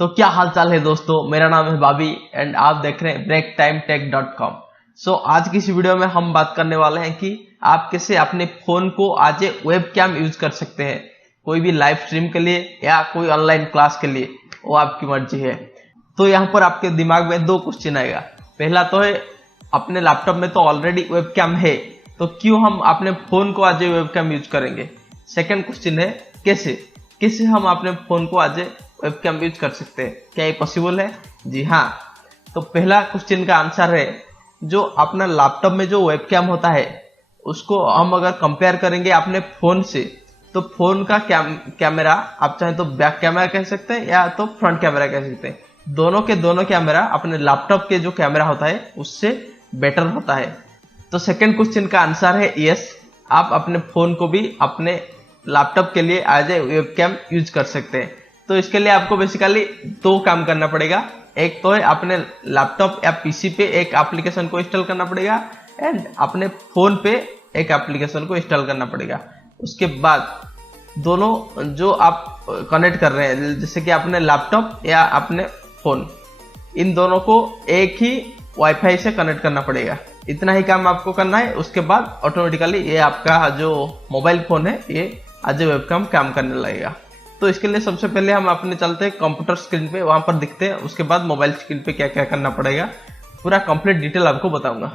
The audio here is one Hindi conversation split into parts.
तो क्या हाल चाल है दोस्तों, मेरा नाम है बाबी एंड आप देख रहे हैं breaktimetech.com। सो आज की इस वीडियो में हम बात करने वाले हैं कि आप कैसे अपने फोन को आज वेब कैम यूज कर सकते हैं, कोई भी लाइव स्ट्रीम के लिए या कोई ऑनलाइन क्लास के लिए, वो आपकी मर्जी है। तो यहाँ पर आपके दिमाग में दो क्वेश्चन आएगा। पहला तो है, अपने लैपटॉप में तो ऑलरेडी वेब कैम है, तो क्यों हम अपने फोन को आज वेब कैम यूज करेंगे। सेकेंड क्वेश्चन है, कैसे हम अपने फोन को आज वेब कैम यूज कर सकते हैं, क्या ये पॉसिबल है। जी हाँ। तो पहला क्वेश्चन का आंसर है, जो अपना लैपटॉप में जो वेब कैम होता है उसको हम अगर कंपेयर करेंगे अपने फोन से, तो फोन का कैमरा आप चाहे तो बैक कैमरा कह सकते हैं या तो फ्रंट कैमरा कह सकते हैं। दोनों के दोनों कैमरा अपने लैपटॉप के जो कैमरा होता है उससे बेटर होता है। तो सेकंड क्वेश्चन का आंसर है यस, आप अपने फोन को भी अपने लैपटॉप के लिए as a webcam use कर सकते हैं। तो इसके लिए आपको बेसिकली दो काम करना पड़ेगा। एक तो है अपने लैपटॉप या पीसी पे एक एप्लीकेशन को इंस्टॉल करना पड़ेगा एंड अपने फोन पे एक एप्लीकेशन को इंस्टॉल करना पड़ेगा। उसके बाद दोनों जो आप कनेक्ट कर रहे हैं, जैसे कि अपने लैपटॉप या अपने फोन, इन दोनों को एक ही वाईफाई से कनेक्ट करना पड़ेगा। इतना ही काम आपको करना है। उसके बाद ऑटोमेटिकली ये आपका जो मोबाइल फोन है ये आज वेबकैम काम करने लगेगा। तो इसके लिए सबसे पहले हम अपने चलते हैं कंप्यूटर स्क्रीन पे, वहां पर दिखते हैं। उसके बाद मोबाइल स्क्रीन पे क्या क्या करना पड़ेगा, पूरा कंप्लीट डिटेल आपको बताऊंगा।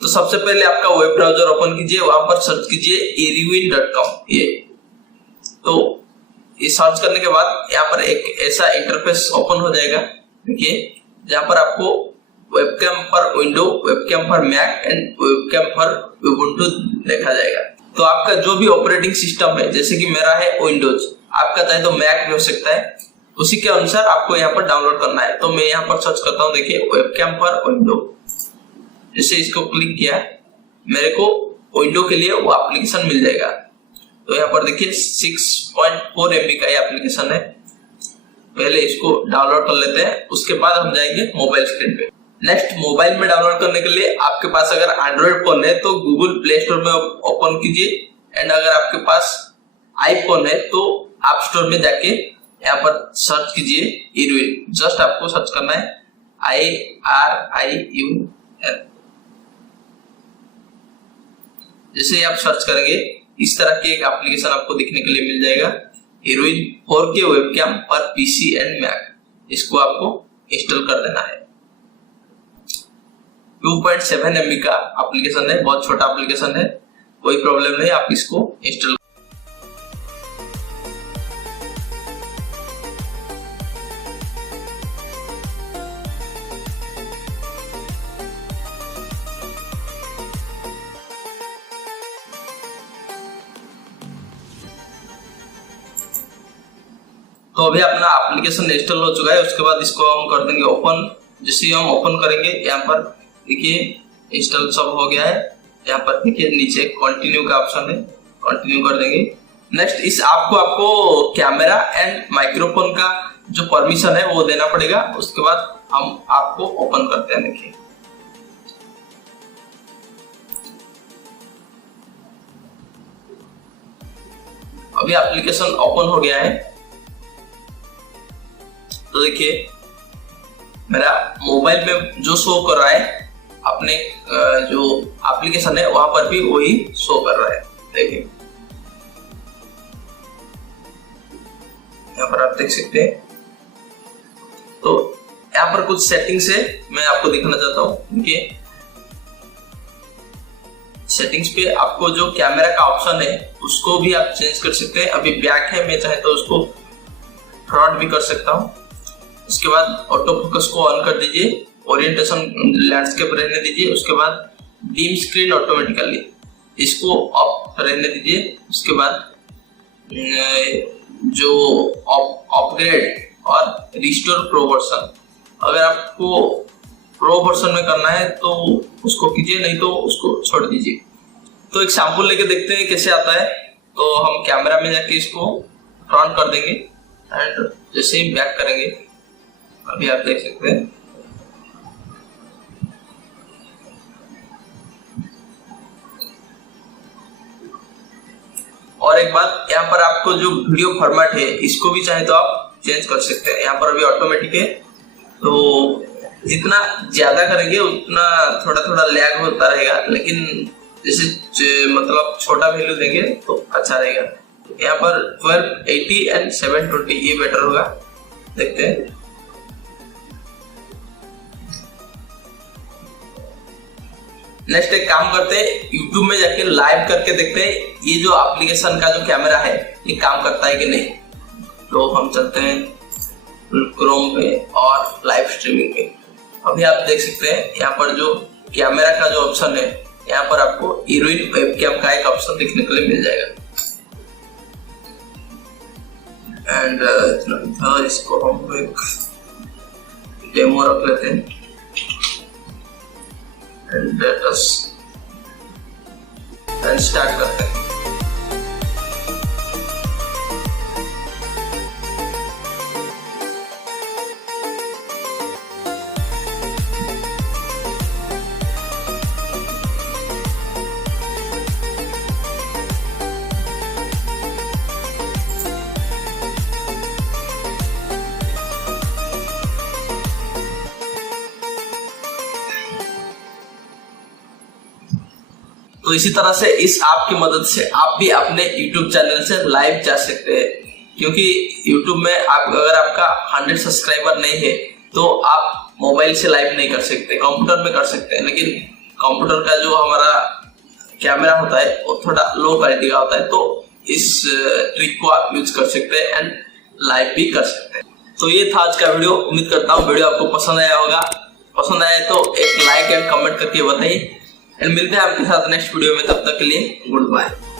तो सबसे पहले आपका वेब ब्राउजर ओपन कीजिए, वहां पर सर्च कीजिए eruin.com। तो ये सर्च करने के बाद यहाँ पर एक ऐसा इंटरफेस ओपन हो जाएगा। देखिए, जहाँ पर आपको webcam for window, webcam for Mac and webcam for Ubuntu देखा जाएगा। तो आपका जो भी ऑपरेटिंग सिस्टम है, जैसे कि मेरा है विंडोज, आपका चाहे तो मैक भी हो सकता है, उसी के अनुसार आपको यहाँ पर डाउनलोड करना है। तो मैं यहाँ पर सर्च करता हूँ, देखिए वेबकैम फॉर विंडो। जैसे इसको क्लिक किया, मेरे को विंडो के लिए वो एप्लीकेशन मिल जाएगा। तो यहाँ पर देखिए 6.4 MB का ये एप्लीकेशन है। पहले इसको डाउनलोड कर लेते हैं, उसके बाद हम जाएंगे मोबाइल स्क्रीन पे। नेक्स्ट, मोबाइल में डाउनलोड करने के लिए आपके पास अगर एंड्रॉइड फोन है तो गूगल प्ले स्टोर में ओपन कीजिए एंड अगर आपके पास आईफोन है तो ऐप स्टोर में जाके यहाँ पर सर्च कीजिए eruin। जस्ट आपको सर्च करना है IRIUN। जैसे आप सर्च करेंगे इस तरह की एक एप्लीकेशन आपको दिखने के लिए मिल जाएगा, eruin 4K webcam for PC and Mac. इसको आपको इंस्टॉल कर देना है। 2.7 MB का एप्लीकेशन है, बहुत छोटा एप्लीकेशन है, कोई प्रॉब्लम नहीं, आप इसको इंस्टॉल। तो अभी अपना एप्लीकेशन इंस्टॉल हो चुका है। उसके बाद इसको हम कर देंगे ओपन। जैसे हम ओपन करेंगे, यहाँ पर देखिए इंस्टॉल सब हो गया है। यहाँ पर देखिए नीचे कंटिन्यू का ऑप्शन है, कंटिन्यू कर देंगे। नेक्स्ट, इस आपको कैमरा एंड माइक्रोफोन का जो परमिशन है वो देना पड़ेगा। उसके बाद हम आपको ओपन करते हैं। देखिए अभी एप्लीकेशन ओपन हो गया है। तो देखिए मेरा मोबाइल में जो शो कर रहा है, अपने जो एप्लीकेशन है वहां पर भी वही शो कर रहा है। देखिए यहाँ पर आप देख सकते हैं। तो यहाँ पर कुछ सेटिंग्स है, मैं आपको दिखाना चाहता हूँ। देखिए सेटिंग्स पे आपको जो कैमरा का ऑप्शन है उसको भी आप चेंज कर सकते हैं। अभी बैक है, मैं चाहे तो उसको फ्रंट भी कर सकता हूँ। उसके बाद ऑटो फोकस को ऑन कर दीजिए, ओरिएंटेशन लैंडस्केप रहने दीजिए। उसके बाद डीम स्क्रीन ऑटोमेटिकली, इसको ऑफ रहने दीजिए। उसके बाद जो अपग्रेड और रिस्टोर प्रो वर्जन, अगर आपको प्रो वर्जन में करना है तो उसको कीजिए, नहीं तो उसको छोड़ दीजिए। तो एक सैंपल लेके देखते हैं कैसे आता है। तो हम कैमरा में जाके इसको फ्रंट कर देंगे एंड जैसे ही बैक करेंगे, अभी आप देख सकते हैं और एक बात, यहाँ पर आपको जो वीडियो फॉर्मेट है इसको भी चाहे तो आप चेंज कर सकते हैं। यहाँ पर अभी ऑटोमेटिक है, तो जितना ज्यादा करेंगे उतना थोड़ा थोड़ा लैग होता रहेगा, लेकिन जैसे मतलब छोटा वैल्यू देंगे तो अच्छा रहेगा। यहाँ पर 1280 एंड 720 ये बेटर होगा, देखते हैं। नेक्स्ट एक काम करते हैं, YouTube में जाके लाइव करके देखते हैं ये जो एप्लीकेशन का जो कैमरा है ये काम करता है कि नहीं। तो हम चलते हैं क्रोम पे और लाइव स्ट्रीमिंग पे। अभी आप देख सकते हैं यहाँ पर जो कैमरा का जो ऑप्शन है, यहाँ पर आपको हीरोइन वेबकैम का एक ऑप्शन देखने के लिए मिल जाएगा। एंड इसको हम एक डेमो रख लेते हैं एंड स्टार्ट करते हैं। तो इसी तरह से इस ऐप की मदद से आप भी अपने YouTube चैनल से लाइव जा सकते हैं, क्योंकि YouTube में अगर आपका 100 सब्सक्राइबर नहीं है तो आप मोबाइल से लाइव नहीं कर सकते, कंप्यूटर में कर सकते हैं। लेकिन कंप्यूटर का जो हमारा कैमरा होता है वो थोड़ा लो क्वालिटी का होता है, तो इस ट्रिक को आप यूज कर सकते हैं एंड लाइव भी कर सकते हैं। तो ये था आज का वीडियो। उम्मीद करता हूँ वीडियो आपको पसंद आया होगा। पसंद आया तो एक लाइक एंड कमेंट करके बताइए, एंड मिलते हैं आपके साथ नेक्स्ट वीडियो में। तब तक के लिए गुड बाय।